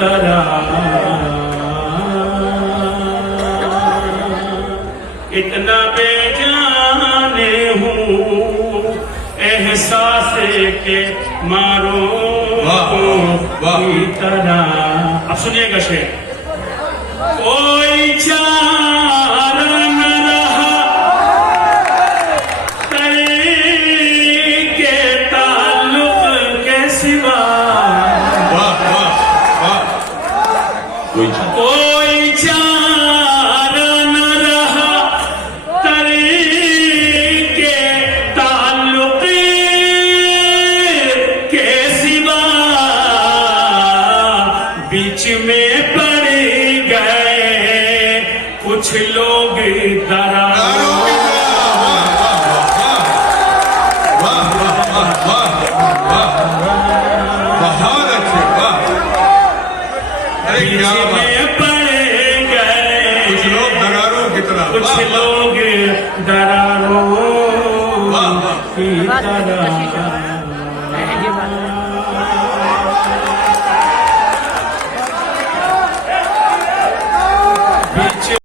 तरह। इतना बेजाने हूँ एहसास के मारो की तरह। अब सुनिएगा शेर। कोई चार न रहा तेरे के ताल्लुक के सिवा। कोई चार न रहा तेरे के ताल्लुक के सिवा। बीच में पड़ गए कुछ लोग दरारों। बहुत अच्छे, वाह। अरे क्या में पड़ गए कुछ लोग दरारों की तरह, कुछ लोग दरारों की तरह।